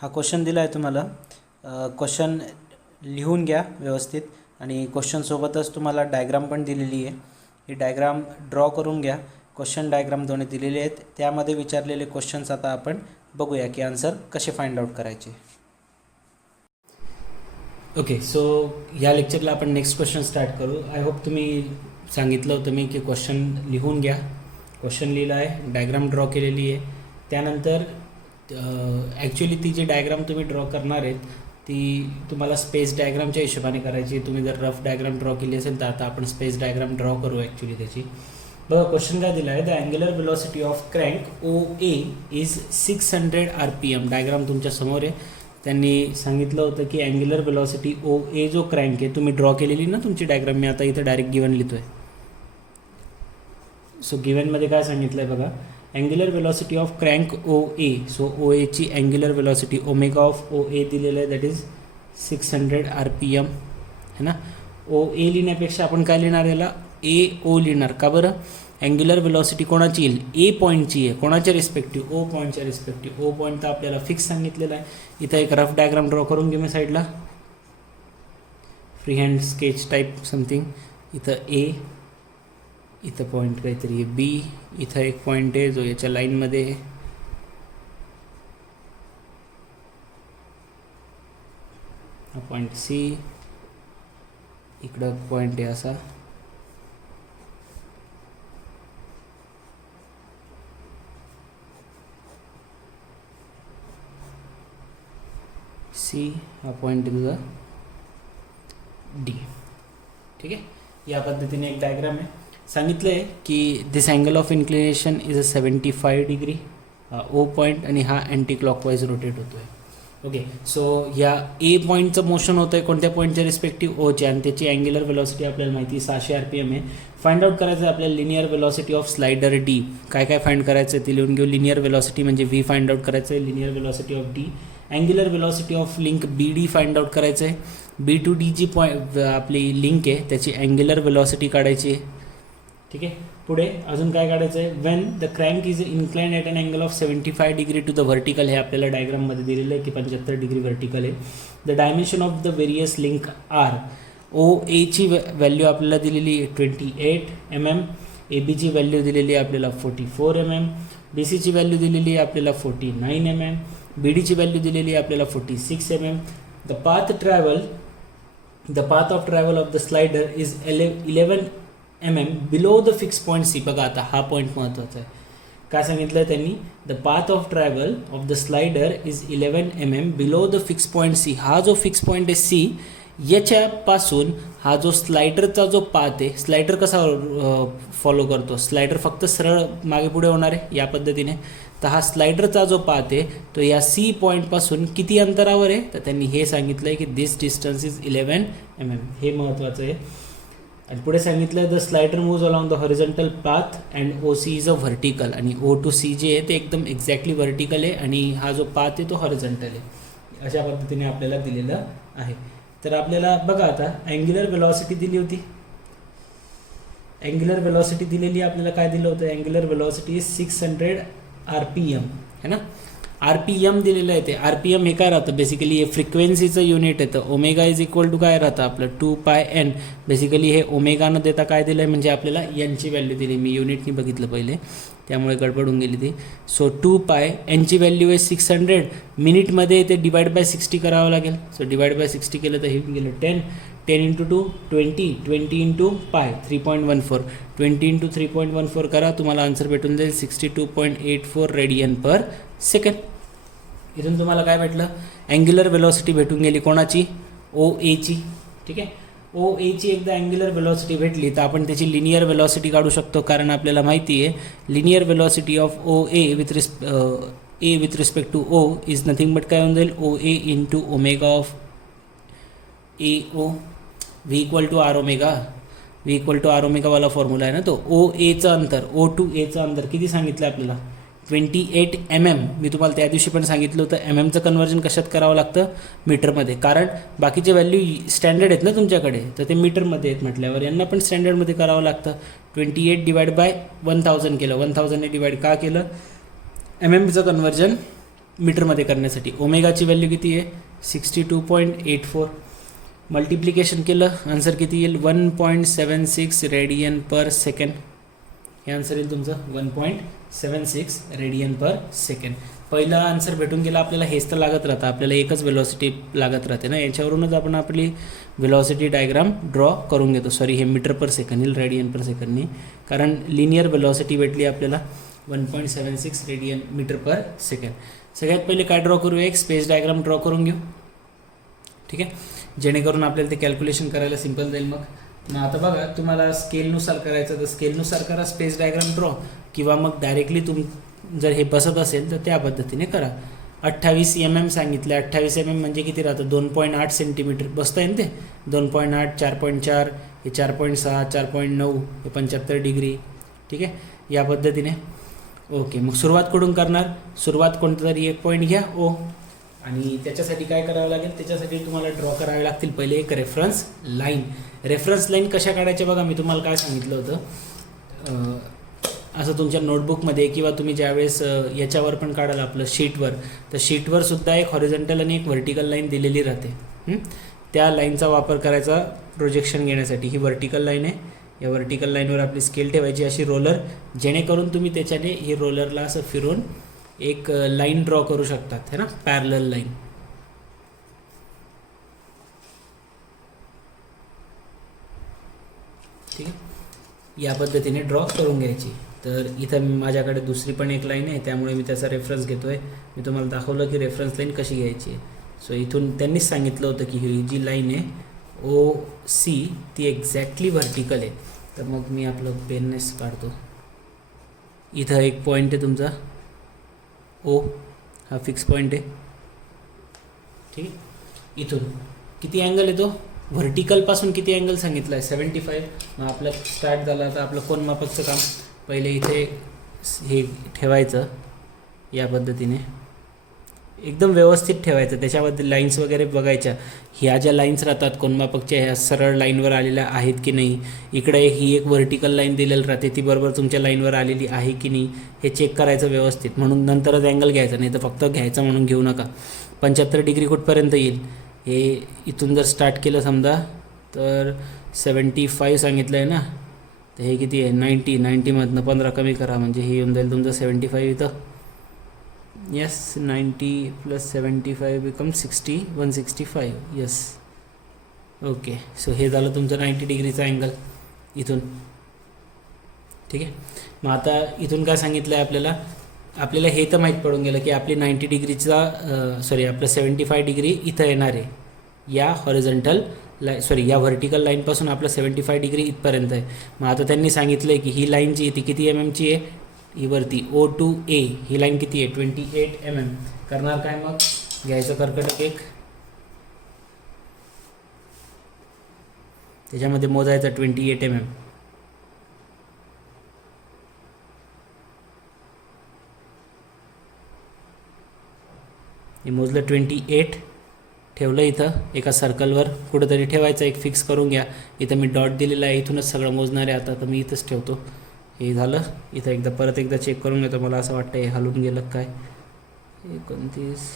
हा क्वेश्चन दिला आहे तुम्हाला. क्वेश्चन लिहून घ्या व्यवस्थित आणि क्वेश्चनसोबतच तुम्हाला डायग्राम पण दिलेली आहे. ही डायग्राम ड्रॉ करून घ्या. क्वेश्चन डायग्राम दोन्ही दिलेले आहेत. त्यामध्ये विचारलेले क्वेश्चन्स आता आपण बघूया की आन्सर कसे फाइंड आउट करायचे. ओके, सो या लेक्चरला आपण नेक्स्ट क्वेश्चन स्टार्ट करू. आय होप तुम्ही सांगितलं होतं मी की क्वेश्चन लिहून घ्या. क्वेश्चन लिहिला आहे, डायग्राम ड्रॉ केलेली आहे. त्यानंतर ॲक्च्युली ती जी डायग्राम तुम्ही ड्रॉ करणार आहेत ती तुम्हाला स्पेस डायग्रामच्या हिशोबाने करायची. तुम्ही जर रफ डायग्राम ड्रॉ केली असेल तर आता आपण स्पेस डायग्राम ड्रॉ करू ॲक्च्युली त्याची. बघा क्वेश्चन काय दिला आहे, the angular velocity of crank OA is 600 RPM. Diagram तुमच्या समोर आहे. त्यांनी सांगितलं होतं की अँग्युलर वेलोसिटी OA जो क्रँक आहे, तुम्ही ड्रॉ केलेली ना तुमची डायग्राम, मी आता इथं डायरेक्ट गिवन लिहितो आहे. सो गिवनमध्ये काय सांगितलं आहे बघा, angular velocity of crank OA. So OA ची angular velocity omega of OA दिलेलं आहे, दॅट इज 600 RPM है ना. OA लिहिण्यापेक्षा आपण काय लिहिणार, याला AO लिहिणार. का बरं, अँग्युलर वेलोसिटी कोणाची येईल, A पॉईंटची आहे. कोणाच्या रिस्पेक्टिव्ह, O पॉईंटच्या रिस्पेक्टिव्ह. O पॉईंट तर आपल्याला फिक्स सांगितलेला आहे. इथं एक रफ डायग्राम ड्रॉ करून घे मी साईडला, free hand sketch type something. इथं A, इथं पॉईंट काहीतरी आहे B, इथं एक पॉईंट आहे जो याच्या लाईनमध्ये आहे. हा पॉईंट C, इकडं पॉईंट आहे असा. C हा पॉईंट तुझा D. ठीक आहे, या पद्धतीने एक डायग्राम आहे. सांगितलं आहे की this angle of inclination is 75 degree. O point आणि हा अँटी क्लॉकवाईज रोटेट होतो आहे. ओके, सो या A पॉईंटचं मोशन होतं आहे कोणत्या पॉईंटच्या रिस्पेक्टिव्ह, Oच्या, आणि त्याची अँग्युलर वेलोसिटी आपल्याला माहिती 600 RPM आहे. फाइंड आउट करायचं आहे आपल्याला linear velocity of slider D. काय काय फाइंड करायचं आहे ते लिहून घेऊ. लिनियर वेलोसिटी म्हणजे V फाइंड आउट करायचं आहे, linear velocity of D. Angular velocity of link BD find out करायचं आहे. B to D जी आपली लिंक आहे त्याची अँग्युलर वेलोसिटी काढायची आहे. ठीक आहे, पुढे अजून काय काढायचं आहे, when the crank is inclined at an angle of 75 degree to the vertical. हे आपल्याला डायग्राममध्ये दिलेलं आहे की 75 डिग्री व्हर्टिकल आहे. The dimension of the various link are. OA ची व्हॅल्यू आपल्याला दिलेली 28 mm, AB ची व्हॅल्यू दिलेली आहे आपल्याला 44 mm, BC ची व्हॅल्यू दिलेली आहे आपल्याला 49 mm, BD ची व्हॅल्यू दिलेली आहे आपल्याला 46 mm. The path of travel of the slider is 11 mm below the fix point C. बघा आता हा पॉईंट महत्त्वाचा आहे. काय सांगितलं आहे त्यांनी, the path of travel of the slider is 11 mm below the fix point C. हा जो फिक्स पॉईंट आहे C, याच्यापासून हा जो स्लायडरचा जो पाथ आहे, स्लायडर कसा फॉलो करतो, स्लायडर फक्त सरळ मागे पुढे होणार आहे या पद्धतीने. तर हा स्लायडरचा जो पाथ आहे तो या C पॉईंटपासून किती अंतरावर आहे, तर त्यांनी हे सांगितलं आहे की दिस डिस्टन्स इज 11 mm. हे महत्त्वाचं आहे. आणि पुढे सांगितलं आहे the slider moves along the horizontal path and OC is a vertical. आणि O to C जे आहे ते एकदम एक्झॅक्टली व्हर्टिकल आहे आणि हा जो पाथ आहे तो हॉरिझॉन्टल आहे. अशा पद्धतीने आपल्याला दिलेलं आहे. तर आपल्याला बघा आता अँग्युलर वेलोसिटी दिली होती. अँग्युलर वेलोसिटी दिलेली आपल्याला काय दिलं होतं, अँग्युलर वेलोसिटी 600 RPM है ना. RPM दिलेलं आहे. ते RPM हे काय राहतं, बेसिकली हे फ्रिक्वेन्सीचं युनिट येतं. ओमेगा इज इक्वल टू काय राहतं आपलं 2πn. बेसिकली हे ओमेगा न देता काय दिलं आहे म्हणजे आपल्याला एनची व्हॅल्यू दिली. मी युनिटनी बघितलं पहिले त्यामुळे गडबडून गेली ती. सो 2πnची व्हॅल्यू आहे 600. मिनिटमध्ये ते डिवाइड बाय 60 करावं लागेल. सो डिवाइड बाय 60 केलं तर हे गेलं 10 into 2 20 into π 3.14. 20 into 3.14 करा, तुम्हाला आन्सर भेटून जाईल 62.84 रेडियन पर सेकंड. इथून तुम्हाला काय भेटलं, अँग्युलर वेलोसिटी भेटून गेली कोणाची, OA ची. ठीक आहे, OA ची एकदा अँग्युलर वेलोसिटी भेटली तर आपण त्याची लिनियर वेलोसिटी काढू शकतो. कारण आपल्याला माहिती आहे linear velocity of OA with respect to O is nothing but काय होऊन जाईल OA into omega of AO. V equal to R omega वाला फॉर्म्युला आहे ना तो. OAचं अंतर, O to A चं अंतर किती सांगितलं आपल्याला, 28 mm. मी तुम्हाला त्या दिवशी पण सांगितलं होतं mmचं कन्वर्जन कशात करावं लागतं, मीटरमध्ये. कारण बाकीचे व्हॅल्यू स्टँडर्ड आहेत ना तुमच्याकडे, तर ते मीटरमध्ये आहेत म्हटल्यावर यांना पण स्टँडर्डमध्ये करावं लागतं. 28 डिवाइड बाय 1000 केलं, 1000ने डिवाइड का केलं, mmचं कन्वर्जन मीटरमध्ये करण्यासाठी. ओमेगाची व्हॅल्यू किती आहे 62.84. मल्टिप्लिकेशन केलं आन्सर किती येईल 1.76 रेडियन पर सेकंड. हे आन्सर येईल तुमचं 1.76 रेडियन पर सेकंड. पहिला आन्सर भेटून गेला आपल्याला. हेच तर लागत राहतं आपल्याला, एकच वेलॉसिटी लागत राहते ना. याच्यावरूनच आपण आपली वेलॉसिटी डायग्राम ड्रॉ करून घेतो. सॉरी, हे मीटर पर सेकंड येईल रेडियन पर सेकंडनी, कारण लिनियर वेलॉसिटी भेटली आपल्याला 1.76 रेडियन मीटर पर सेकंड. सगळ्यात पहिले काय ड्रॉ करूया, एक स्पेस डायग्राम ड्रॉ करून घेऊ. ठीक आहे, जेणेकरून आपल्याला ते कॅल्क्युलेशन करायला सिंपल जाईल. मग आता बघा, तुम्हाला स्केलनुसार करायचं तर स्केलनुसार करा स्पेस डायग्राम ड्रॉ, किंवा मग डायरेक्टली जर हे बसत असेल तर त्या पद्धतीने करा. 28 mm सांगितलं. 28 mm म्हणजे किती राहतं 2.8 सेंटीमीटर बसतं आहे ना ते. 2.8, 4.4, हे 4.6, 4.9, हे 75 डिग्री. ठीक आहे, या पद्धतीने. ओके, मग सुरुवात कुठून करणार, सुरुवात कोणतं तरी एक पॉईंट घ्या ओ, आणि त्याच्यासाठी काय करावं लागेल, त्याच्यासाठी तुम्हाला ड्रॉ करावे लागतील पहिले एक रेफरन्स लाईन. रेफरन्स लाईन कशा काढायच्या बघा, मी तुम्हाला काय सांगितलं होतं, असं तुमच्या नोटबुकमध्ये किंवा तुम्ही ज्यावेळेस याच्यावर पण काढाल आपलं शीटवर, तर शीटवर सुद्धा एक हॉरिझॉन्टल आणि एक व्हर्टिकल लाईन दिलेली राहते. त्या लाईनचा वापर करायचा प्रोजेक्शन घेण्यासाठी. ही व्हर्टिकल लाईन आहे, या व्हर्टिकल लाईनवर आपली स्केल ठेवायची अशी रोलर, जेणेकरून तुम्ही त्याच्याने ही रोलरला असं फिरून एक लाईन ड्रॉ करू शकतात, है ना, पॅरलल लाईन. ठीक आहे, या पद्धतीने ड्रॉ करून घ्यायची. तर इथं माझ्याकडे दुसरी पण एक लाईन आहे, त्यामुळे मी त्याचा रेफरन्स घेतो आहे. मी तुम्हाला दाखवलं की रेफरन्स लाईन कशी घ्यायची आहे. सो इथून त्यांनीच सांगितलं होतं की ही जी लाईन आहे OC ती एक्झॅक्टली व्हर्टिकल आहे. तर मग मी आपलं पेननेस काढतो. इथं एक पॉईंट आहे तुमचा O, हा फिक्स पॉईंट आहे. ठीक आहे, इथून किती अँगल येतो व्हर्टिकलपासून, किती अँगल सांगितलं आहे 75. मग आपलं स्टार्ट झालं. आता आपलं कोनमापकचं काम. पहिले इथे हे ठेवायचं या पद्धतीने, एकदम व्यवस्थित ठेवायचं. त्याच्यामध्ये लाईन्स वगैरे बघायच्या. ह्या ज्या लाईन्स राहतात कोनमापकच्या, ह्या सरळ लाईनवर आलेल्या आहेत की नाही. इकडे ही एक व्हर्टिकल लाईन दिलेली राहते, ती बरोबर तुमच्या लाईनवर आलेली आहे की नाही हे चेक करायचं व्यवस्थित. म्हणून नंतरच अँगल घ्यायचा, नाही तर फक्त घ्यायचं म्हणून घेऊ नका. 75 डिग्री कुठपर्यंत येईल, हे इथून जर स्टार्ट केलं समजा तर 75 सांगितलं आहे ना, तर हे किती आहे 90मधनं 15 कमी करा, म्हणजे हे येऊन जाईल तुमचं 75 इथं. Yes, 90 + 75 become 60, 165. Yes, okay. So हे झालं तुमचं 90 डिग्रीचा अँगल इथून. ठीक आहे, मग आता इथून काय सांगितलं आहे आपल्याला हे तर माहीत पडून गेलं की आपली 90 डिग्रीचा आपलं 75 डिग्री इथं येणार आहे. या हॉरिझॉन्टल या व्हर्टिकल लाईनपासून आपलं 75 डिग्री इथपर्यंत आहे. मग आता त्यांनी सांगितलं आहे की ही लाईन जी आहे ती किती mmची आहे, ही वरती O to A he line किती आहे 28 mm. करणार काय मग, घ्यायचं कर्कटक एक, त्याच्यामध्ये मोजायचं 28 mm. हे मोजलं 28, ठेवलं इथं एका सर्कलवर कुठंतरी ठेवायचं, एक फिक्स करून घ्या. इथं मी डॉट दिलेला आहे, इथूनच सगळं मोजणार आहे आता, तर मी इथंच ठेवतो. हे झालं. इथं परत एकदा चेक करून घेतो. मला असं वाटतं हे हलून गेलं काय. 29,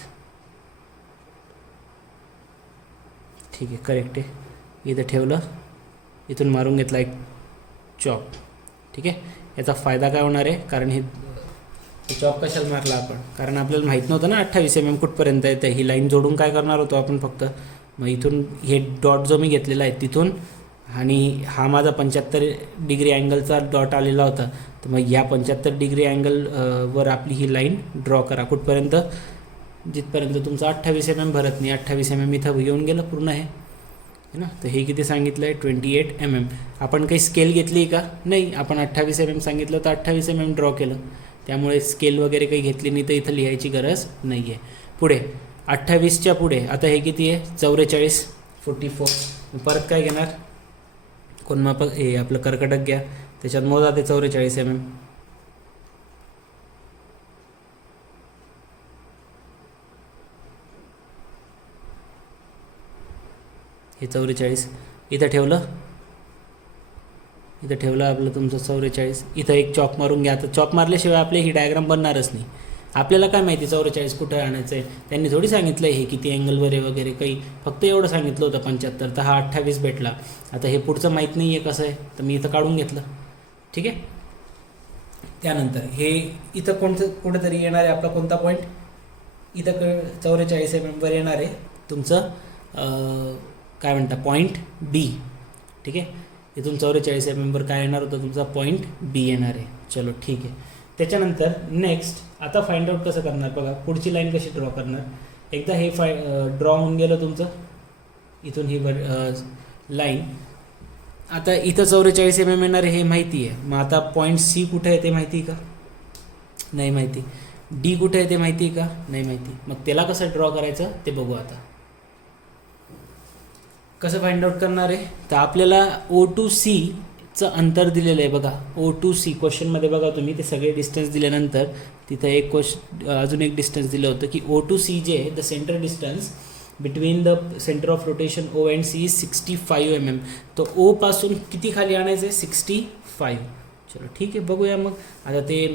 ठीक आहे, करेक्ट आहे. इथं ठेवलं, इथून मारून घेतला एक चॉप. ठीक आहे, याचा फायदा काय होणार आहे, कारण हे चॉप कशाला मारला आपण, कारण आपल्याला माहीत नव्हतं ना 28 mm कुठपर्यंत येतं. ही लाईन जोडून काय करणार होतो आपण फक्त. मग इथून हे डॉट जो मी घेतलेला आहे तिथून, आणि हा माझा 75 डिग्री अँगलचा डॉट आलेला होता, तर मग या 75 डिग्री अँगल वर आपली ही लाईन ड्रॉ करा. कुठपर्यंत, जिथपर्यंत तुमचं 28 mm भरत नाही. 28 mm इथं येऊन गेलं पूर्ण आहे ना. तर हे किती सांगितलं आहे 28 mm. आपण काही स्केल घेतली का, नाही. आपण 28 mm सांगितलं तर 28 mm ड्रॉ केलं. त्यामुळे स्केल वगैरे काही घेतली नाही, तर इथं लिहायची गरज नाही आहे. पुढे 28च्या पुढे आता हे किती आहे 44, 44. परत काय घेणार, कोनमापक हे आपलं कर्कटक घ्या, त्याच्यात मोजा ते 44 mm. हे 44 इथं ठेवलं, आपलं तुमचं 44. इथं एक चॉप मारून घ्या. आता चॉप मारल्याशिवाय आपली ही डायग्राम बनणारच नाही. आपल्याला काय माहिती 44 कुठं आणायचं आहे, त्यांनी थोडी सांगितलं हे किती अँगलवर आहे वगैरे काही, फक्त एवढं सांगितलं होतं 75, तर हा 28 भेटला. आता हे पुढचं माहीत नाही आहे कसं आहे, तर मी इथं काढून घेतलं. ठीक आहे. त्यानंतर हे इथं कुठेतरी येणार आहे आपला कोणता पॉईंट, इथं 44 वर येणार आहे तुमचं काय म्हणता पॉईंट बी. ठीक आहे. इथून 44 वर काय येणार होतं तुमचा पॉईंट बी येणार आहे. चलो ठीक आहे. त्याच्यानंतर नेक्स्ट आता फाइंड आउट कसं करणार बघा, पुढची लाईन कशी ड्रॉ करणार. एकदा हे ड्रॉ होऊन गेलं तुमचं, इथून ही लाईन. आता इथं 44 येणार हे माहिती आहे. मग आता पॉईंट सी कुठे आहे ते माहिती आहे का, नाही माहिती. डी कुठे आहे ते माहिती आहे का, नाही माहिती. मग त्याला कसं ड्रॉ करायचं ते बघू. आता कसं फाइंड आउट करणार आहे, तर आपल्याला O2C चं अंतर दिलेलं आहे बघा. O2C क्वेश्चनमध्ये बघा तुम्ही, ते सगळे डिस्टन्स दिल्यानंतर तिथं एक अजून एक डिस्टन्स दिलं होतं की O2C जे आहे the centre distance between the centre of rotation O and C is 65 mm. तो O पासून किती खाली आणायचं आहे, 65. चलो ठीक आहे, बघूया मग. आता ते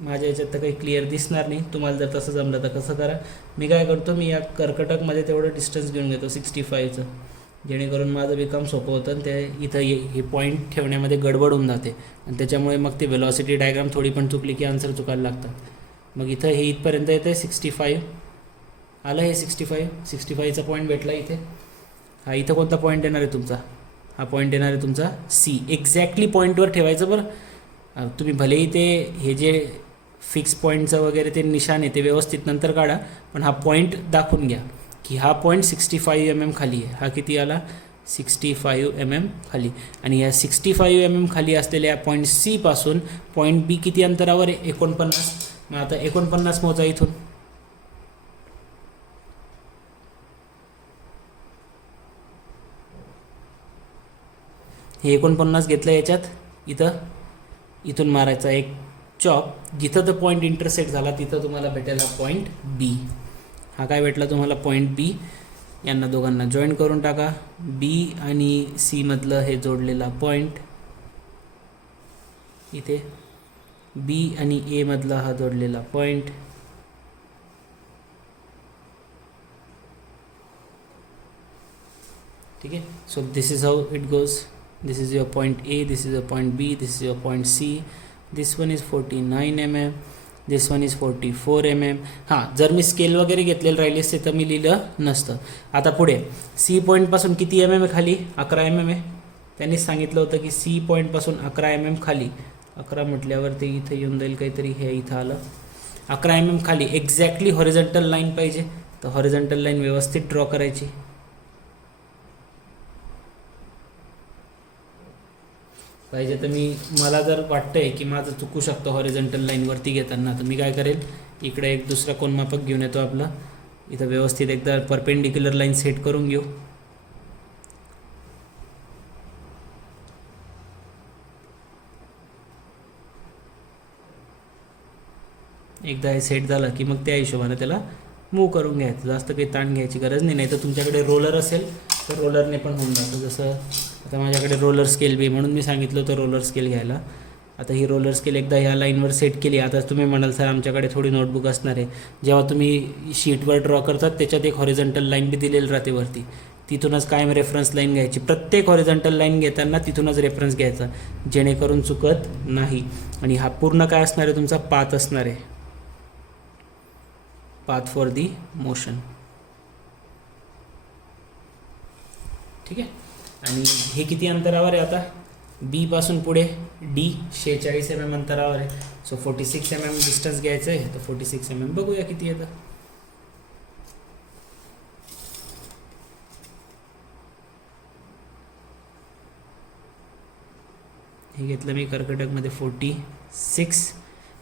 माझ्या याच्यात तर काही क्लिअर दिसणार नाही, तुम्हाला जर तसं जमलं तर कसं करा. मी काय करतो, मी या कर्कटकमध्ये तेवढं डिस्टन्स घेऊन घेतो 65चं, जेणेकरून माझं बी काम सोपं होतं. आणि ते इथं हे पॉईंट ठेवण्यामध्ये गडबड होऊन जाते आणि त्याच्यामुळे मग ते वेलॉसिटी डायग्राम थोडी पण चुकली की आन्सर चुकायला लागतात. मग इथं हे इथपर्यंत येतं आहे 65 आलं, हे 65चा पॉईंट भेटला इथे. हा इथं कोणता पॉईंट येणार आहे तुमचा, हा पॉईंट येणार आहे तुमचा सी. एक्झॅक्टली पॉईंटवर ठेवायचं बरं. तुम्ही भलेही ते हे जे फिक्स पॉईंटचं वगैरे ते निशाण आहे ते व्यवस्थित नंतर काढा, पण हा पॉईंट दाखवून घ्या की हा पॉईंट 65 mm खाली आहे. हा किती आला, 65 mm खाली. आणि या 65 mm खाली असलेल्या पॉईंट सी पासून पॉईंट बी किती अंतरावर आहे, 49. मग आता 49 मोजा इथून. हे 49 घेतलं याच्यात, इथून मारायचा एक चॉप. जिथं तो पॉईंट इंटरसेक्ट झाला तिथं तुम्हाला भेटेल हा पॉईंट बी. हा काय भेटला तुम्हाला पॉईंट बी. यांना दोघांना जॉईन करून टाका. बी आणि सी मधलं हे जोडलेला पॉईंट इथे, बी आणि ए मधला हा जोडलेला पॉईंट, ठीक आहे. So this is how it goes. This is your point A, this is your point B, this is your point C. This one is 49 mm, this one is 44 mm. हां, जर मी scale वगैरे घेतलेलं राहिले असते तर मी लिहिलं नसतं. आता पुढे सी पॉईंटपासून किती mm आहे खाली, 11 mm आहे. त्यांनीच सांगितलं होतं की सी पॉईंटपासून 11 mm खाली. 11 म्हटल्यावर ते इथं येऊन जाईल काहीतरी, हे इथं आलं. 11 mm खाली एक्झॅक्टली हॉरिझॉन्टल लाईन पाहिजे, तर हॉरिझॉन्टल लाईन व्यवस्थित ड्रॉ करायची. पाहिजे तर मला जर वाटतंय की माझं चुकू शकतं हॉरिझॉन्टल लाईनवरती घेताना, तर मी काय करेल, इकडे एक दुसरा कोनमापक घेऊन येतो आपला. इथं व्यवस्थित एकदा परपेंडिक्युलर लाईन सेट करून घेऊ. एकदा हे सेट झालं की मग त्या हिशोबाने त्याला मूव करून घ्यायचं. जास्त काही ताण घ्यायची गरज नाही. नाही तर तुमच्याकडे रोलर असेल तर रोलरने पण होऊन जातं. जसं आता माझ्याकडे रोलर स्केल बी, म्हणून मी सांगितलं होतं रोलर स्केल घ्यायला. आता ही रोलर स्केल एकदा ह्या लाईनवर सेट केली. आता तुम्ही म्हणाल सर आमच्याकडे थोडी नोटबुक असणार आहे. जेव्हा तुम्ही शीटवर ड्रॉ करतात त्याच्यात एक हॉरिझॉन्टल लाईन बी दिलेली राहते वरती, तिथूनच कायम रेफरन्स लाईन घ्यायची. प्रत्येक हॉरिझॉन्टल लाईन घेताना तिथूनच रेफरन्स घ्यायचा, जेणेकरून चुकत नाही. आणि हा पूर्ण काय असणार आहे तुमचा पाथ असणार आहे, पाथ फॉर दी मोशन. ठीक आहे. आणि हे किती अंतरावर आहे आता, बी पासून पुढे डी 46 mm अंतरावर आहे. सो 46 mm डिस्टन्स घ्यायचं आहे. तर 46 mm बघूया किती येतं. हे घेतलं मी कर्कटकमध्ये 46.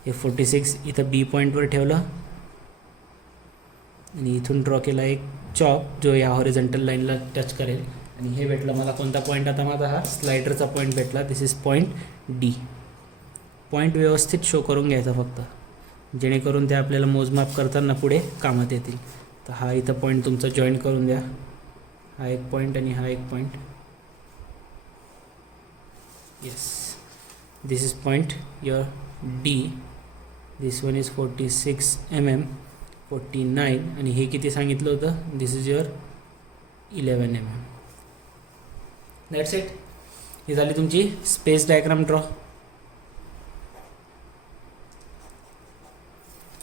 हे 46 इथं बी पॉईंटवर ठेवलं आणि इथून ड्रॉ केला एक चॉप जो या हॉरिझॉन्टल लाईनला टच करेल. आणि हे भेटलं मला कोणता पॉईंट, आता माझा हा स्लायडरचा पॉईंट भेटला. दिस इज पॉईंट डी. पॉईंट व्यवस्थित शो करून घ्यायचा फक्त, जेणेकरून ते आपल्याला मोजमाप करताना पुढे कामात येतील. तर हा इथं पॉईंट तुमचा जॉईन करून द्या. हा एक पॉईंट आणि हा एक point. Yes, this is point your D. This one is 46 mm, 49, आणि हे किती सांगितलं होतं, this is your 11 mm. That's it. ही झाली तुमची स्पेस डायग्राम ड्रॉ.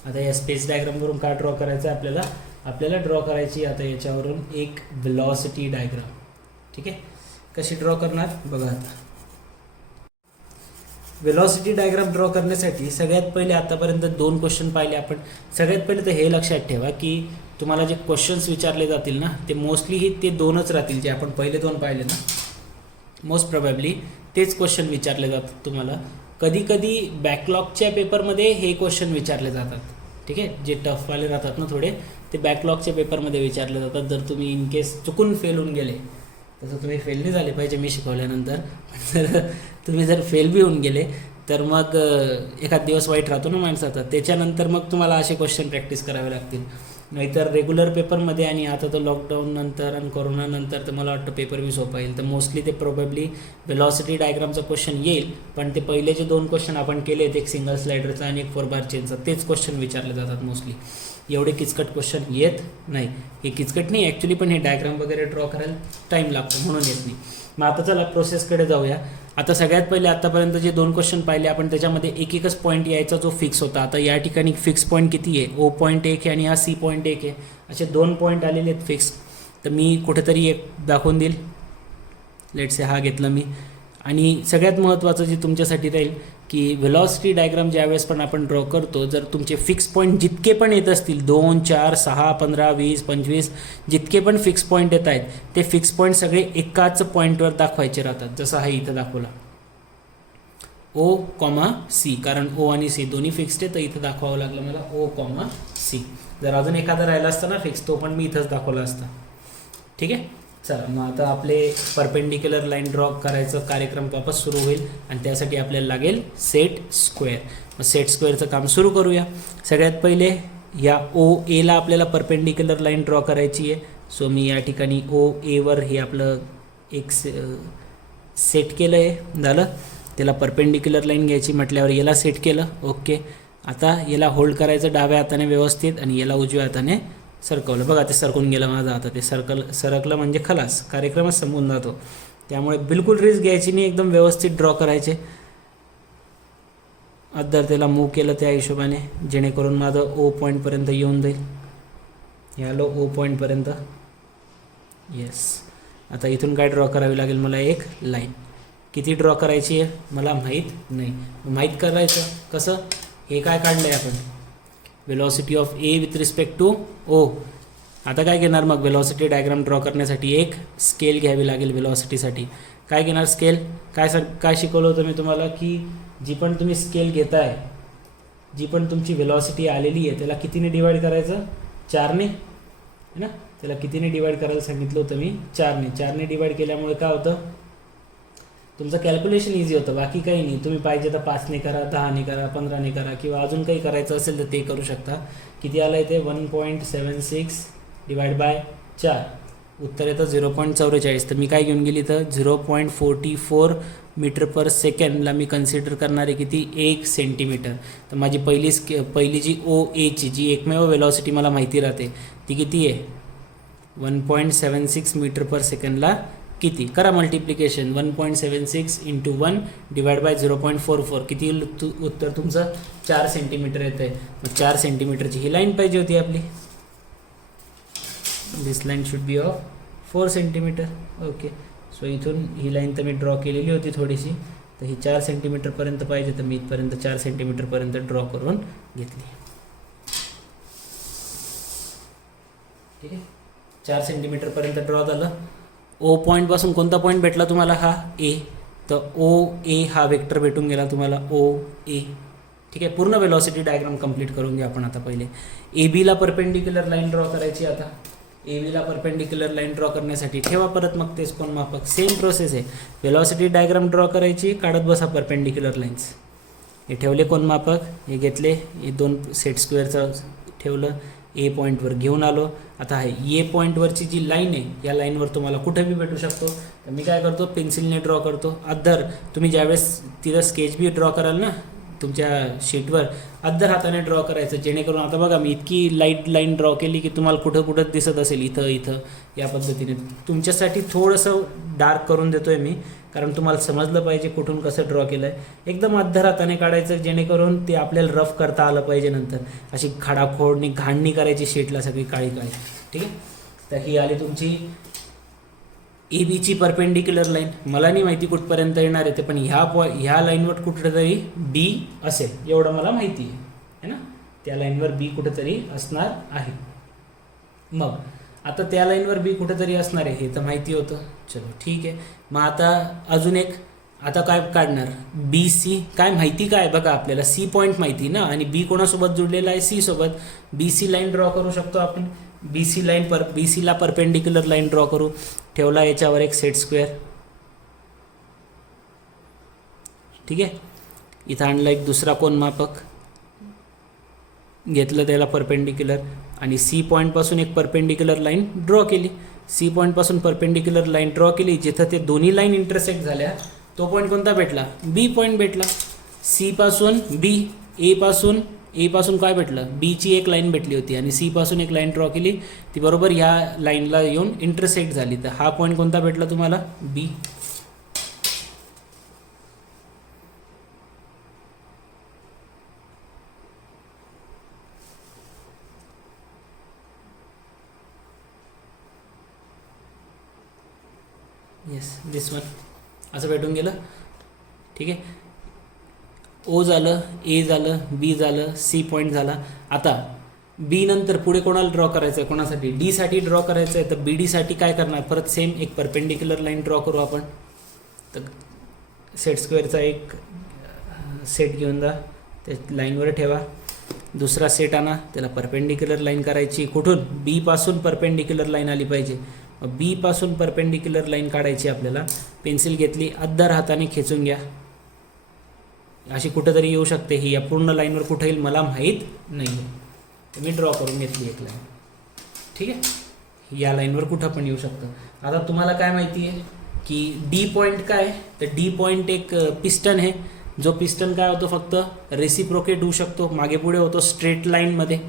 आता या स्पेस डायग्रामवरून काय ड्रॉ करायचं आहे आपल्याला ड्रॉ करायची आता याच्यावरून एक वेलॉसिटी डायग्राम. ठीक आहे, कशी ड्रॉ करणार बघा. आता वेलॉसिटी डायग्राम ड्रॉ करण्यासाठी सगळ्यात पहिले आतापर्यंत 2 क्वेश्चन पाहिले आपण. सगळ्यात पहिले तर हे लक्षात ठेवा की तुम्हाला जे क्वेश्चन्स विचारले जातील ना ते मोस्टली ते 2च राहतील. जे आपण पहिले 2 पाहिले ना, मोस्ट प्रोबॅबली तेच क्वेश्चन विचारले जातात तुम्हाला. कधी कधी बॅकलॉगच्या पेपरमध्ये हे क्वेश्चन विचारले जातात. ठीक आहे, जे टफवाले राहतात ना थोडे, ते बॅकलॉगच्या पेपरमध्ये विचारले जातात. जर तुम्ही इन केस चुकून फेल होऊन गेले, तसं तुम्ही फेल नाही झाले पाहिजे मी शिकवल्यानंतर, जर तुम्ही जर फेल बी होऊन गेले तर मग एखाद दिवस वाईट राहतो ना माणसाचा. त्याच्यानंतर मग तुम्हाला असे क्वेश्चन प्रॅक्टिस करावे लागतील. नाहीतर रेग्युलर पेपरमध्ये, आणि आता तर लॉकडाऊन नंतर आणि कोरोनानंतर तर मला वाटतं पेपर बी सोपा येईल, तर मोस्टली ते प्रोबॅबली वेलॉसिटी डायग्रामचा क्वेश्चन येईल. पण ते पहिले जे 2 क्वेश्चन आपण केलेत, एक सिंगल स्लायडरचा आणि एक 4 बार चेनचा, तेच क्वेश्चन विचारले जातात मोस्टली. एवढे किचकट क्वेश्चन येत नाही. हे किचकट नाही ॲक्च्युली, पण हे डायग्राम वगैरे ड्रॉ करायला टाईम लागतो म्हणून येत नाही. मग आता चला प्रोसेसकडे जाऊया. आता सगळ्यात पहिले आतापर्यंत जे 2 क्वेश्चन पाहिले आपण, त्याच्यामध्ये एकच पॉईंट यायचा जो फिक्स होता. आता या ठिकाणी फिक्स पॉईंट किती आहे, O पॉईंट 1 आहे आणि हा C पॉईंट 1 आहे. असे 2 पॉईंट आलेले आहेत फिक्स. तर मी कुठेतरी एक दाखवून देईल. लेट्स से हा घेतलं मी. आणि सगळ्यात महत्त्वाचं जे तुमच्यासाठी राहील की वेलॉसिटी डायग्राम ज्यावेळेस पण आपण ड्रॉ करतो, जर तुमचे फिक्स पॉईंट जितके पण येत असतील 2, 4, 6, 15, 20, 25 जितके पण फिक्स पॉईंट येत आहेत, ते फिक्स पॉईंट सगळे एकाच पॉईंटवर दाखवायचे राहतात. जसं हा इथं दाखवला O,C, कारण O आणि C दोन्ही फिक्स्ड आहे, तर इथं दाखवावं लागलं मला O,C. जर अजून एखादा राहिला असता ना फिक्स, तो पण मी इथंच दाखवला असता. ठीक आहे, चला मग आता आपले परपेंडिक्युलर लाईन ड्रॉ करायचं कार्यक्रम वापस सुरू होईल. आणि त्यासाठी आपल्याला लागेल सेट स्क्वेअर. मग सेट स्क्वेअरचं काम सुरू करूया. सगळ्यात पहिले या OAला आपल्याला परपेंडिक्युलर लाईन ड्रॉ करायची आहे. सो मी या ठिकाणी OAवर हे आपलं एक सेट केलं आहे. झालं, त्याला परपेंडिक्युलर लाईन घ्यायची म्हटल्यावर याला सेट केलं. ओके, आता याला होल्ड करायचं डाव्या हाताने व्यवस्थित, आणि याला उजव्या हाताने सरकवलं. बघा ते सरकून गेलं माझं. आता ते सरकलं म्हणजे खलास, कार्यक्रमच संपून जातो. त्यामुळे बिलकुल रिस्क घ्यायची नाही, एकदम व्यवस्थित ड्रॉ करायचे. अद्दर त्याला मूव केलं त्या हिशोबाने, जेणेकरून माझं O पॉईंटपर्यंत येऊन जाईल. हे आलो O पॉईंटपर्यंत. येस, आता इथून काय ड्रॉ करावी लागेल मला, एक लाईन. किती ड्रॉ करायची आहे मला माहीत नाही. माहीत करायचं कसं, हे काय काढलं आहे आपण, velocity of A with respect to O. आता काय घेणार मग वेलॉसिटी डायग्राम ड्रॉ करण्यासाठी, एक स्केल घ्यावी लागेल वेलॉसिटीसाठी. काय घेणार स्केल, काय शिकवलं होतं मी तुम्हाला की जी पण तुम्ही स्केल घेताय, जी पण तुमची वेलॉसिटी आलेली आहे, त्याला कितीने डिवाईड करायचं, 4ने, है ना. त्याला कितीने डिवाईड करायला सांगितलं होतं मी, 4ने. 4ने डिवाईड केल्यामुळे काय होतं, तुमचं कॅल्क्युलेशन इझी होतं. बाकी काही नाही. तुम्ही पाहिजे तर 5ने करा, 10ने करा, 15ने करा, किंवा अजून काही करायचं असेल तर ते करू शकता. किती आलं आहे ते, 1.76 डिवाइड बाय 4. उत्तर येतं 0.44. तर मी काय घेऊन गेली तर 0.44 मीटर पर सेकंडला मी कन्सिडर करणार आहे किती, 1 सेंटीमीटर. तर माझी पहिली जी OAची जी एकमेव वेलॉसिटी मला माहिती राहते ती किती आहे, 1.76 मीटर पर सेकंडला किती. करा मल्टिप्लिकेशन, 1.76 इंटू 1 डिवाइड बाय 0.44. किती येईल उत्तर तुमचं, 4 सेंटीमीटर येतं आहे. मग 4 सेंटीमीटरची ही लाईन पाहिजे होती आपली. This line should be of 4 centimetre. Okay, so इथून ही लाईन तर मी ड्रॉ केलेली होती थोडीशी, तर ही 4 सेंटीमीटरपर्यंत पाहिजे, तर मी इथपर्यंत 4 सेंटीमीटरपर्यंत ड्रॉ करून घेतली. ठीक आहे, 4 सेंटीमीटरपर्यंत ड्रॉ झालं. O पॉईंटपासून कोणता पॉईंट भेटला तुम्हाला, हा A. तर OA हा वेक्टर भेटून गेला तुम्हाला, OA. ठीक आहे, पूर्ण वेलॉसिटी डायग्राम कंप्लीट करून घ्या आपण. आता पहिले ABला परपेंडिक्युलर लाईन ड्रॉ करायची. आता ABला परपेंडिक्युलर लाईन ड्रॉ करण्यासाठी ठेवा परत मग तेच कोण मापक, सेम प्रोसेस आहे. वेलॉसिटी डायग्राम ड्रॉ करायची, काढत बसा परपेंडिक्युलर लाईन्स. हे ठेवले कोण मापक, हे घेतले, हे 2 सेट स्क्वेअरचं ठेवलं, A पॉईंटवर घेऊन आलो. आता आहे A पॉईंटवरची जी लाईन आहे, या लाईनवर तुम्हाला कुठे बी भेटू शकतो. तर मी काय करतो, पेन्सिलने ड्रॉ करतो. अदर तुम्ही ज्यावेळेस तिथं स्केच बी ड्रॉ कराल ना, तुमच्या शीटवर अद्दर हाताने ड्रॉ करायचं, जेणेकरून आता बघा मी इतकी लाईट लाईन ड्रॉ केली की तुम्हाला कुठं कुठं दिसत असेल, इथं इथं या पद्धतीने. तुमच्यासाठी थोडंसं डार्क करून देतो आहे मी, कारण तुम्हाला समजलं पाहिजे कुठून कसं ड्रॉ केलं आहे. एकदम अद्दर हाताने काढायचं, जेणेकरून ते आपल्याला रफ करता आलं पाहिजे. नंतर अशी खाडाखोडणी घाणणी करायची शीटला सगळी काळी काळी. ठीक आहे, तर ही आली तुमची ए बीची परपेंडिक्युलर लाईन. मला नाही माहिती कुठपर्यंत येणार आहे ते, पण ह्या लाईनवर कुठेतरी बी असेल एवढं मला माहिती आहे ना. त्या लाईनवर बी कुठेतरी असणार आहे. मग आता त्या लाईनवर बी कुठेतरी असणार आहे हे तर माहिती होतं. चलो ठीक आहे. मग आता अजून एक, आता काय काढणार, बी सी. काय माहिती काय बघा आपल्याला, सी पॉईंट माहिती ना, आणि बी कोणासोबत जोडलेला आहे, सी सोबत. बी सी लाईन ड्रॉ करू शकतो आपण. बी सीला परपेंडिक्युलर लाईन ड्रॉ करू. ठेवला याच्यावर एक सेट स्क्वेअर. ठीक आहे, इथं आणला एक दुसरा कोनमापक, घेतलं त्याला परपेंडिक्युलर, आणि सी पॉईंटपासून एक परपेंडिक्युलर लाईन ड्रॉ केली. सी पॉईंटपासून परपेंडिक्युलर लाईन ड्रॉ केली. जिथं ते दोन्ही लाईन इंटरसेक्ट झाल्या तो पॉईंट कोणता भेटला, बी पॉईंट भेटला. सी पासून बी, ए पासून काय भेटलं, बीची एक लाईन भेटली होती, आणि सी पासून एक लाईन ड्रॉ केली, ती बरोबर ह्या लाईनला येऊन इंटरसेक्ट झाली. तर हा पॉईंट कोणता भेटला तुम्हाला, बी. येस, दिस वन. असं भेटून गेलं. ठीक आहे, ओ झालं, ए झालं, बी झालं, सी पॉईंट झाला. आता बी नंतर पुढे कोणाला ड्रॉ करायचं आहे, कोणासाठी, डी साठी ड्रॉ करायचं आहे. तर बी डी साठी काय करणार, परत सेम एक परपेंडिक्युलर लाईन ड्रॉ करू आपण. तर सेट स्क्वेअरचा एक सेट घेऊन जा, त्या लाईनवर ठेवा. दुसरा सेट आणा, त्याला परपेंडिक्युलर लाईन करायची. कुठून, बी पासून परपेंडिक्युलर लाईन आली पाहिजे. बी पासून परपेंडिक्युलर लाईन काढायची आपल्याला. पेन्सिल घेतली, अद्दर हाताने खेचून घ्या. अशी कुठंतरी येऊ शकते ही, या पूर्ण लाईनवर कुठं येईल मला माहीत नाही आहे, तर मी ड्रॉ करून घेतली एक लाईन. ठीक आहे, या लाईनवर कुठं पण येऊ शकतं. आता तुम्हाला काय माहिती आहे की डी पॉईंट काय, तर डी पॉईंट एक पिस्टन आहे. जो पिस्टन काय होतो, फक्त रेसिप्रोकेट होऊ शकतो, मागे पुढे होतो स्ट्रेट लाईनमध्ये.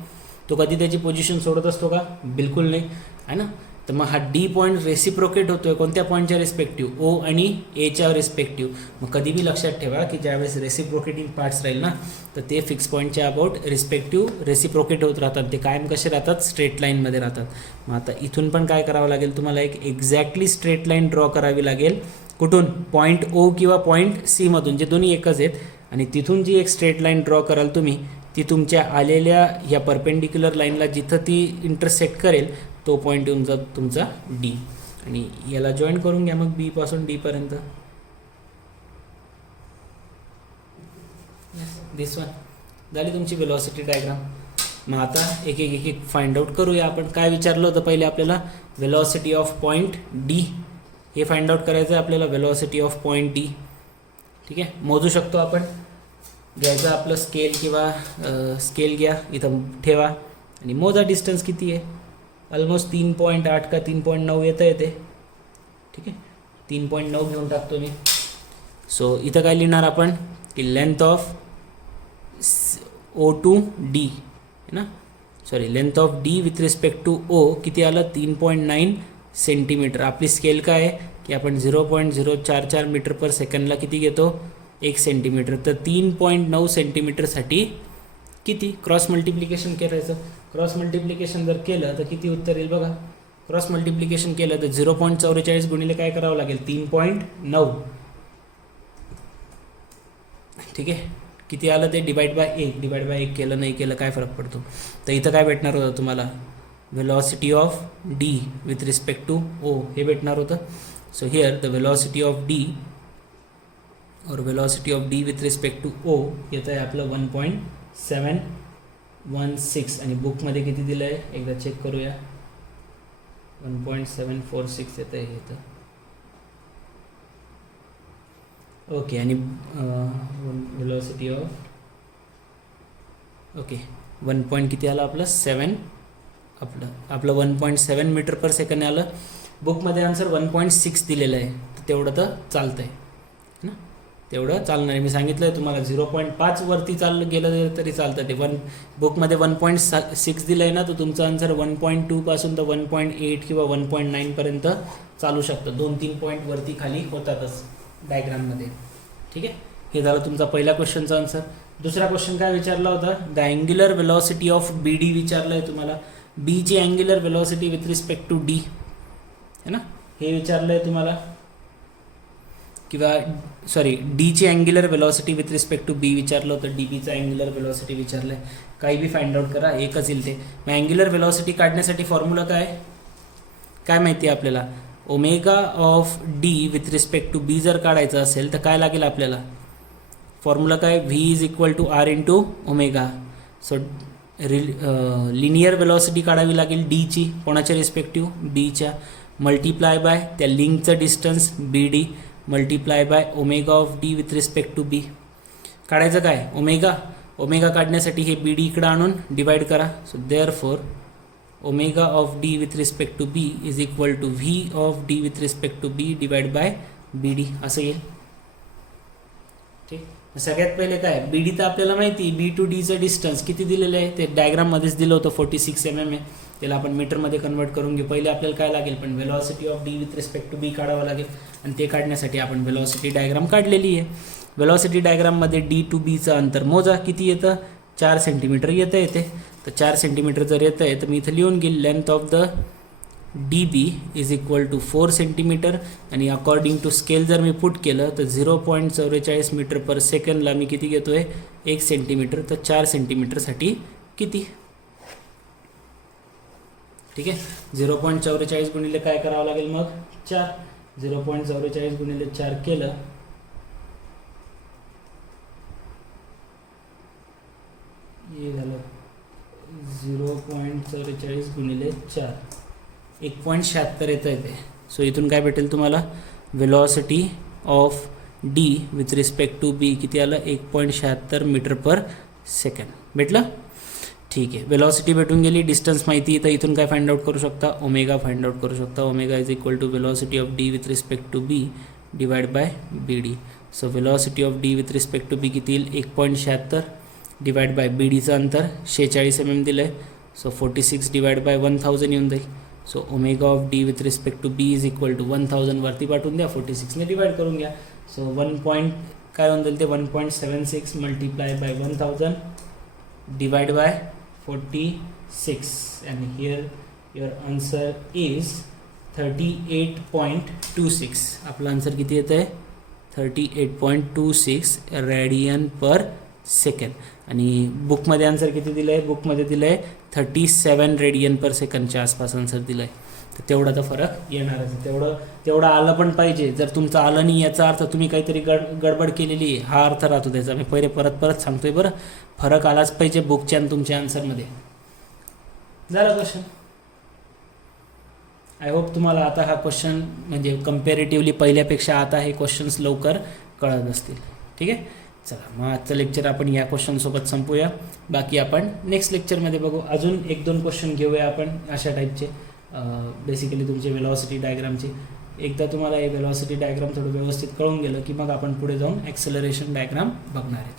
तो कधी त्याची पोझिशन सोडत असतो का, बिलकुल नाही, आहे ना. तर मग हा डी पॉईंट रेसिप्रोकेट होतोय कोणत्या पॉईंटच्या रिस्पेक्टिव्ह, ओ आणि एच्या रिस्पेक्टिव्ह. मग कधी बी लक्षात ठेवा की ज्यावेळेस रेसिप्रोकेटिंग पार्ट्स राहील ना, तर ते फिक्स पॉईंटच्या अबाउट रिस्पेक्टिव्ह रेसिप्रोकेट होत राहतात. ते कायम कसे राहतात, स्ट्रेट लाईनमध्ये राहतात. मग आता इथून पण काय करावं लागेल तुम्हाला, एक एक्झॅक्टली स्ट्रेट लाईन ड्रॉ करावी लागेल. कुठून, पॉईंट ओ किंवा पॉईंट सी मधून, जे दोन्ही एकच आहेत. आणि तिथून जी एक स्ट्रेट लाईन ड्रॉ कराल तुम्ही, ती तुमच्या आलेल्या या परपेंडिक्युलर लाईनला जिथं ती इंटरसेक्ट करेल तो पॉईंट येऊन जातो तुमचा डी. आणि याला जॉईन करून घ्या मग बी पासून डी पर्यंत. दिस वन झाली तुमची वेलॉसिटी डायग्राम. मग आता एक एक एक एक फाइंड आउट करूया आपण. काय विचारलं होतं पहिले आपल्याला, वेलॉसिटी ऑफ पॉईंट डी, हे फाइंड आउट करायचं आहे आपल्याला, वेलॉसिटी ऑफ पॉईंट डी. ठीक आहे, मोजू शकतो आपण. घ्यायचं आपलं स्केल किंवा स्केल घ्या, इथं ठेवा आणि मोजा डिस्टन्स किती आहे. ऑलमोस्ट 3.8 का 3.9 येते. ठीक आहे, 3.9 घेऊन टाकतो मी. सो इथं काय लिहिणार आपण की length of O to D है ना, sorry length of D with respect to O किती आलं, 3.9 सेंटीमीटर. आपली स्केल काय आहे की आपण 0.044 मीटर पर सेकंडला किती घेतो, 1 सेंटीमीटर. तर 3.9 सेंटीमीटरसाठी किती, क्रॉस मल्टिप्लिकेशन करायचं. क्रॉस मल्टिप्लिकेशन जर केलं तर किती उत्तर येईल बघा. क्रॉस मल्टिप्लिकेशन केलं तर 0.44 गुणिले काय करावं लागेल, 3.9. ठीक आहे, किती आलं ते, डिवाइड बाय 1. डिवाइड बाय 1 केलं नाही केलं काय फरक पडतो. तर इथं काय भेटणार होतं तुम्हाला, velocity of D with respect to O हे भेटणार होतं. So here the velocity of D और velocity of D with respect to O येतं आहे आपलं 1.716. आणि बुकमध्ये किती दिलं आहे एकदा चेक करूया, 1.746 येतं आहे इथं. ओके, आणि वेलॉसिटी ऑफ ओके 1 पॉईंट किती आलं आपलं 7, आपलं 1.7 मीटर पर सेकंड आलं. बुकमध्ये आन्सर 1.6 दिलेलं आहे, तर तेवढं तर चालतं आहे ना. तेवढं चालणार आहे. मी सांगितलं आहे तुम्हाला 0.5 वरती गेलं तरी चालतं. ते बुकमध्ये 1.6 दिलं आहे ना, तर तुमचं आन्सर 1.2 पासून तर 1.8 किंवा 1.9 चालू शकतं. 2-3 पॉईंट वरती खाली होतातच डायग्राममध्ये. ठीक आहे, हे झालं तुमचा पहिल्या क्वेश्चनचा आन्सर. दुसरा क्वेश्चन काय विचारला होता? The angular velocity of B D विचारलं आहे तुम्हाला. बी ची angular velocity with respect to D है ना, हे विचारलं आहे तुम्हाला. किंवा सॉरी, डीची angular velocity with respect to B विचारलं होतं. डी बीचा अँग्युलर वेलॉसिटी विचारलं आहे. काही बी फाइंड आउट करा, एकच येईल ते. मग अँग्युलर वेलॉसिटी काढण्यासाठी फॉर्म्युला काय माहिती आहे आपल्याला? Omega of D with respect to B जर काढायचं असेल तर काय लागेल आपल्याला? फॉर्म्युला काय? V is equal to R into omega. So linear velocity काढावी लागेल डीची. कोणाच्या रिस्पेक्टिव्ह? बीच्या. मल्टिप्लाय बाय त्या लिंकचं distance B D multiply by omega of D with respect to B. काढायचं काय? ओमेगा काढण्यासाठी हे बी डी इकडं आणून डिवाइड करा. So therefore omega of D with respect to B is equal to V of D with respect to B divide by B D असं येईल. ठीक, सगळ्यात पहिले काय? बी डी तर आपल्याला माहिती, बी टू डीचं डिस्टन्स किती दिलेलं आहे ते डायग्राममध्येच दिलं होतं, 46 mm आहे. त्याला आपण मीटरमध्ये कन्वर्ट करून घेऊ. पहिले आपल्याला काय लागेल? पण velocity of D with respect to B काढावं लागेल, आणि ते काढण्यासाठी आपण वेलॉसिटी डायग्राम काढलेली आहे. वेलॉसिटी डायग्राममध्ये डी टू बीचं अंतर मोजा. किती येतं? 4 सेंटीमीटर येते. तर 4 सेंटीमीटर जर येतं आहे तर मी इथं लिहून घेईल length of the D B is equal to 4 centimetre, आणि अकॉर्डिंग टू स्केल जर मी पुट केलं तर 0.44 मीटर पर सेकंडला मी किती घेतो आहे? 1 सेंटीमीटर. तर 4 सेंटीमीटरसाठी किती? ठीक आहे, 0.44 गुणिले काय करावं लागेल मग? 4. 0.44 गुणिले 4 केलं हे झालं 0.44 गुणिले 4 1.76 येतं आहे ते. सो इथून काय भेटेल तुम्हाला? Velocity of D with respect to B किती आलं? 1.76 मीटर पर सेकंड भेटलं. ठीक आहे, वेलॉसिटी भेटून गेली. डिस्टन्स माहिती आहे, तर इथून काय फाइंड आउट करू शकता? ओमेगा फाइंड आउट करू शकता. Omega is equal to velocity of D with respect to B divide by B D. So velocity of D with respect to B किती येईल? 1.76 डिवाइड बाय बी डीचं अंतर 46 mm दिलं आहे. So 46 divide by 1000 येऊन जाईल. So omega of D with respect to B is equal to 1000 वरती पाठवून द्या, 46ने डिवाइड करून घ्या. सो काय होऊन जाईल ते? 1.76 multiply by 1000 divide by 46, and here your answer is 38.26. आपला आन्सर किती येतं आहे? 38.26 रेडियन पर सेकंड. आणि बुकमध्ये आन्सर किती दिलं आहे? बुकमध्ये दिलं आहे 37 रेडियन पर सेकंडच्या आसपास आन्सर दिलं आहे. तर तेवढा तर फरक येणारच. तेवढं आलं पण पाहिजे. जर तुमचं आलं नाही याचा अर्थ तुम्ही काहीतरी गडबड केलेली आहे, हा अर्थ राहतो त्याचा. मी पहिले परत सांगतोय बरं, फरक आलाच पाहिजे बुकच्या आणि तुमच्या आन्सरमध्ये. झालं क्वेश्चन. आय होप तुम्हाला आता हा क्वेश्चन म्हणजे कम्पॅरेटिव्हली पहिल्यापेक्षा आता हे क्वेश्चन्स लवकर कळत असतील. ठीक आहे, चला मग आजचं लेक्चर आपण या क्वेश्चनसोबत संपूया. बाकी आपण नेक्स्ट लेक्चरमध्ये बघू. अजून 1-2 क्वेश्चन घेऊया आपण अशा टाईपचे, बेसिकली तुमचे वेलॉसिटी डायग्रामचे. एकदा तुम्हाला हे वेलॉसिटी डायग्राम थोडं व्यवस्थित कळून गेलं की मग आपण पुढे जाऊन ॲक्सेलरेशन डायग्राम बघणार आहेत.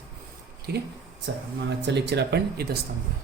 ठीक आहे, चला मग आजचं लेक्चर आपण इथंच थांबूया.